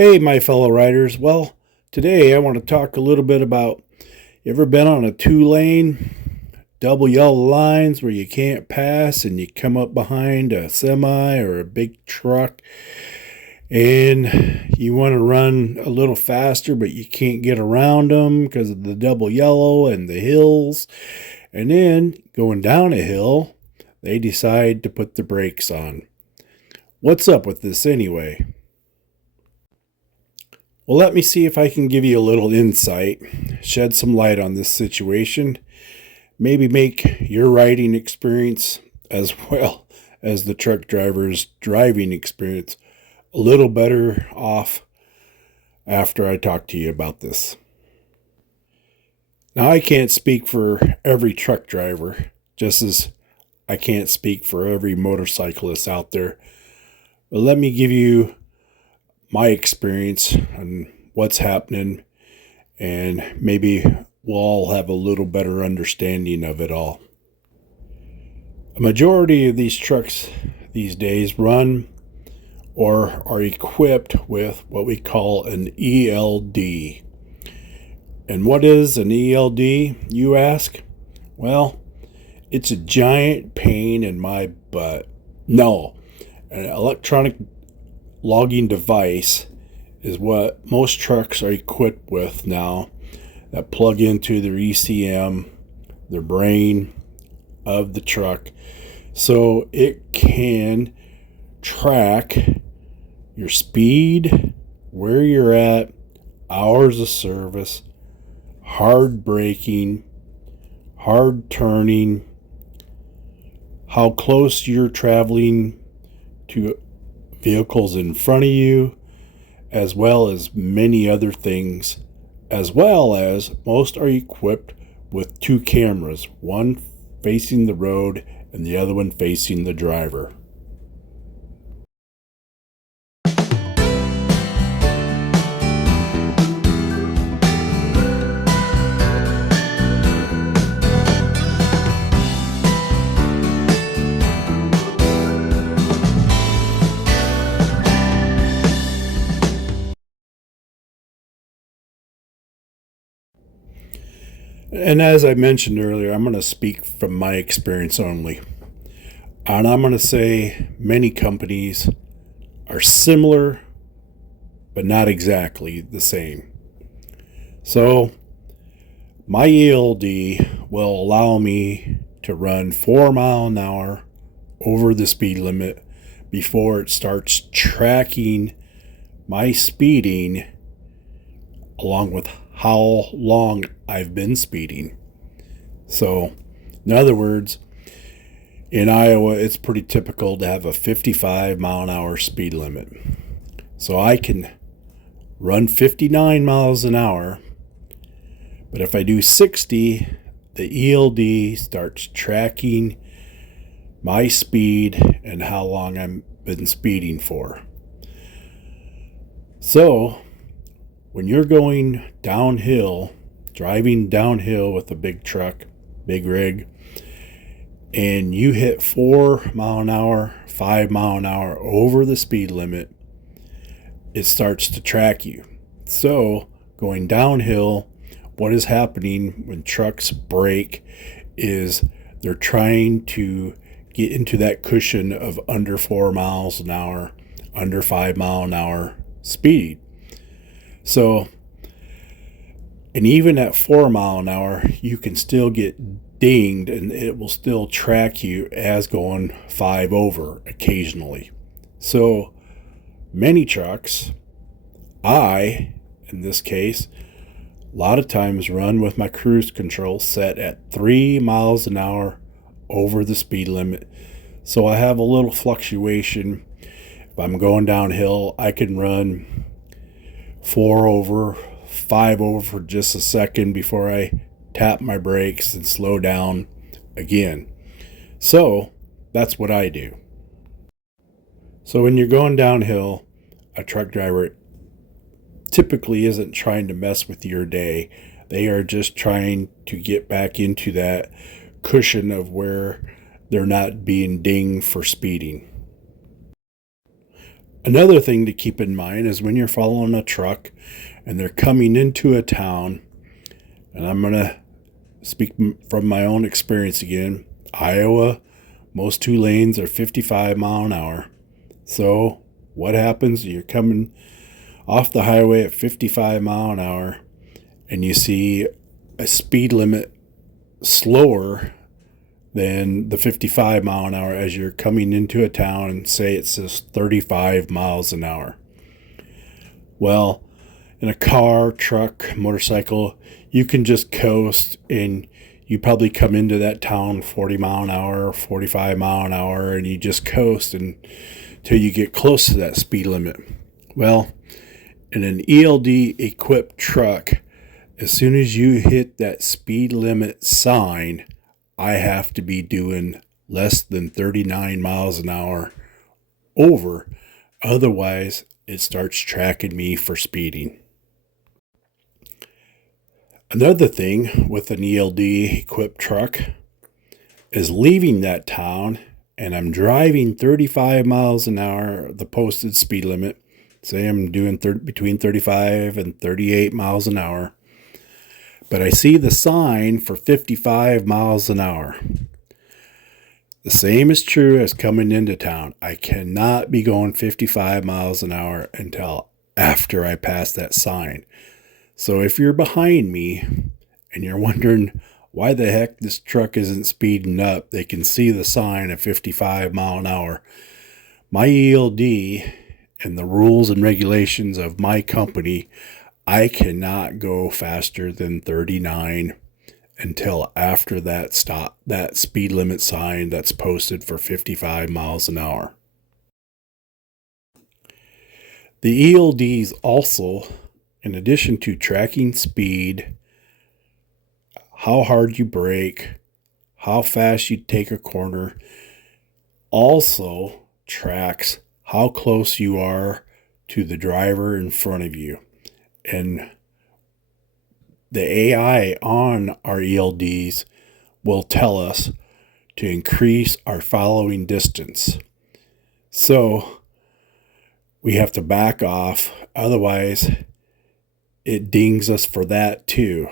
Hey, my fellow riders. Well, today I want to talk a little bit about you ever been on a two-lane, double yellow lines where you can't pass and you come up behind a semi or a big truck and you want to run a little faster, but you can't get around them because of the double yellow and the hills. And then going down a hill, they decide to put the brakes on. What's up with this anyway? Well, let me see if I can give you a little insight, shed some light on this situation, maybe make your riding experience as well as the truck driver's driving experience a little better off after I talk to you about this. Now, I can't speak for every truck driver, just as I can't speak for every motorcyclist out there, but let me give you my experience and what's happening, and maybe we'll all have a little better understanding of it all. A majority of these trucks these days run or are equipped with what we call an ELD. And what is an ELD, you ask? Well, it's a giant pain in my butt. No, an electronic logging device is what most trucks are equipped with now that plug into their ECM, their brain of the truck, so it can track your speed, where you're at, hours of service, hard braking, hard turning, how close you're traveling to vehicles in front of you, as well as many other things, as well as most are equipped with two cameras, one facing the road and the other one facing the driver. And as I mentioned earlier, I'm going to speak from my experience only. And I'm going to say many companies are similar, but not exactly the same. So, my ELD will allow me to run 4 miles an hour over the speed limit before it starts tracking my speeding along with how long I've been speeding. So, in other words, in Iowa, it's pretty typical to have a 55 mile an hour speed limit. So I can run 59 miles an hour, but if I do 60, the ELD starts tracking my speed and how long I've been speeding for. So, when you're going downhill, driving downhill with a big truck, big rig, and you hit 4 mile an hour, 5 mile an hour over the speed limit, it starts to track you. So, going downhill, what is happening when trucks brake is they're trying to get into that cushion of under 4 miles an hour, under 5 mile an hour speed. So, and even at 4 mile an hour, you can still get dinged and it will still track you as going 5 over occasionally. So, many trucks, in this case, a lot of times run with my cruise control set at 3 miles an hour over the speed limit. So I have a little fluctuation. If I'm going downhill, I can run 4 over, 5 over for just a second before I tap my brakes and slow down again. So that's what I do. So when you're going downhill, a truck driver typically isn't trying to mess with your day. They are just trying to get back into that cushion of where they're not being dinged for speeding. Another thing to keep in mind is when you're following a truck and they're coming into a town, and I'm going to speak from my own experience again. Iowa, most two lanes are 55 mile an hour. So what happens? You're coming off the highway at 55 mile an hour and you see a speed limit slower than the 55 mile an hour as you're coming into a town, and say it says 35 miles an hour. Well, in a car, truck, motorcycle, you can just coast, and you probably come into that town 40 mile an hour, 45 mile an hour, and you just coast until you get close to that speed limit. Well, in an ELD equipped truck, as soon as you hit that speed limit sign, I have to be doing less than 39 miles an hour over. Otherwise, it starts tracking me for speeding. Another thing with an ELD equipped truck is leaving that town and I'm driving 35 miles an hour, the posted speed limit. Say I'm doing between 35 and 38 miles an hour. But I see the sign for 55 miles an hour. The same is true as coming into town. I cannot be going 55 miles an hour until after I pass that sign. So if you're behind me and you're wondering why the heck this truck isn't speeding up, they can see the sign at 55 mile an hour. My ELD and the rules and regulations of my company, I cannot go faster than 39 until after that speed limit sign that's posted for 55 miles an hour. The ELDs also, in addition to tracking speed, how hard you brake, how fast you take a corner, also tracks how close you are to the driver in front of you. And the AI on our ELDs will tell us to increase our following distance. So we have to back off, otherwise it dings us for that too.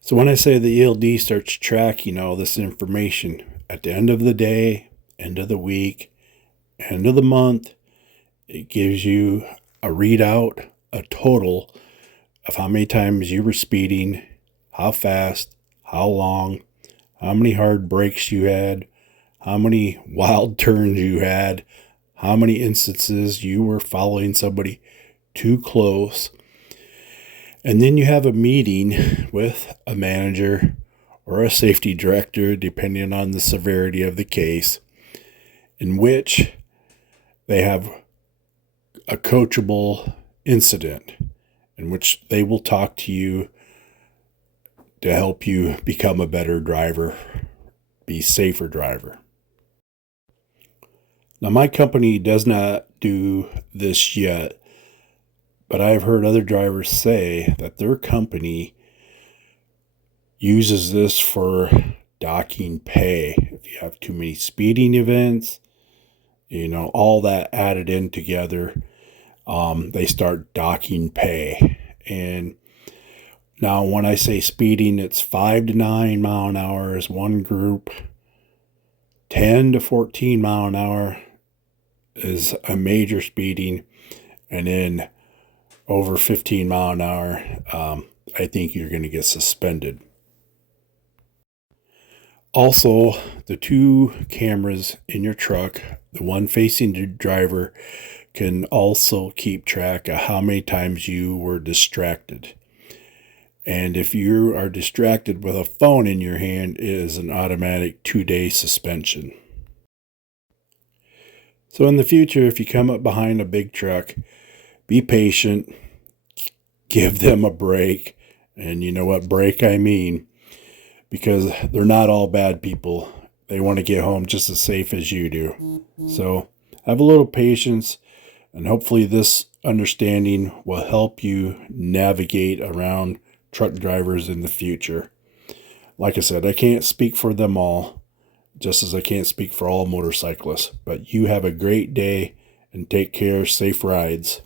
So when I say the ELD starts tracking all this information, at the end of the day, end of the week, end of the month, it gives you a readout, a total of how many times you were speeding, how fast, how long, how many hard brakes you had, how many wild turns you had, how many instances you were following somebody too close. And then you have a meeting with a manager or a safety director, depending on the severity of the case, in which they have a coachable incident in which they will talk to you to help you become a better driver, be a safer driver. Now, my company does not do this yet, but I've heard other drivers say that their company uses this for docking pay. If you have too many speeding events, all that added in together, they start docking pay. And now when I say speeding, it's 5 to 9 mile an hour is one group. 10 to 14 mile an hour is a major speeding. And then over 15 mile an hour, I think you're going to get suspended. Also, the two cameras in your truck, the one facing the driver, can also keep track of how many times you were distracted. And if you are distracted with a phone in your hand, it is an automatic 2-day suspension. So in the future, if you come up behind a big truck, be patient, give them a break. And you know what break I mean, because they're not all bad people. They want to get home just as safe as you do. So have a little patience, and hopefully this understanding will help you navigate around truck drivers in the future. Like I said, I can't speak for them all. just as I can't speak for all motorcyclists. But you have a great day and take care. Safe rides.